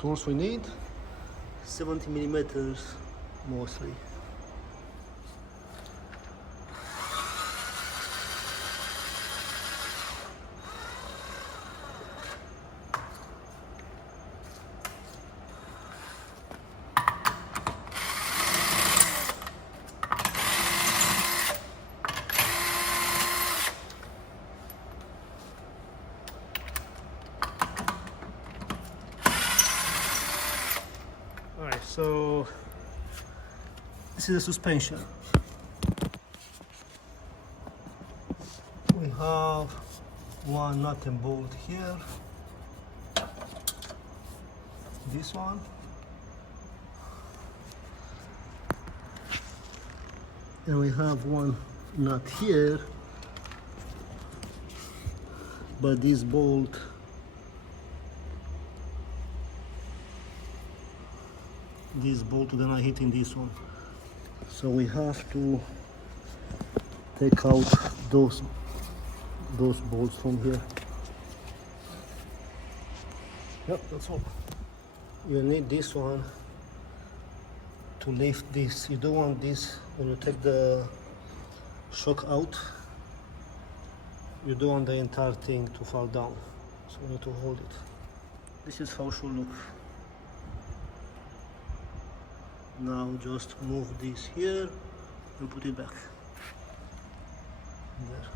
tools we need. 70 millimeters mostly. Alright, so this is the suspension. We have one nut and bolt here. This one. And we have one nut here. But this bolt gonna hit in this one, so we have to take out those bolts from here. Yep, that's all. You need this one to lift this. You don't want this when you take the shock out. You don't want the entire thing to fall down, so you need to hold it. This is how it should look. Now just move this here and put it back there.